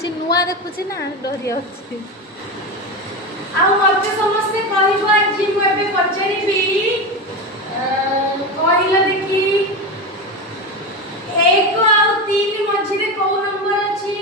सी नुआ देखुची ना डरी अछि आ मते समस्ते कहइबो आज मु एबे पचरिबी कहिला देखी 1 और 3 मझिरे को नंबर अछि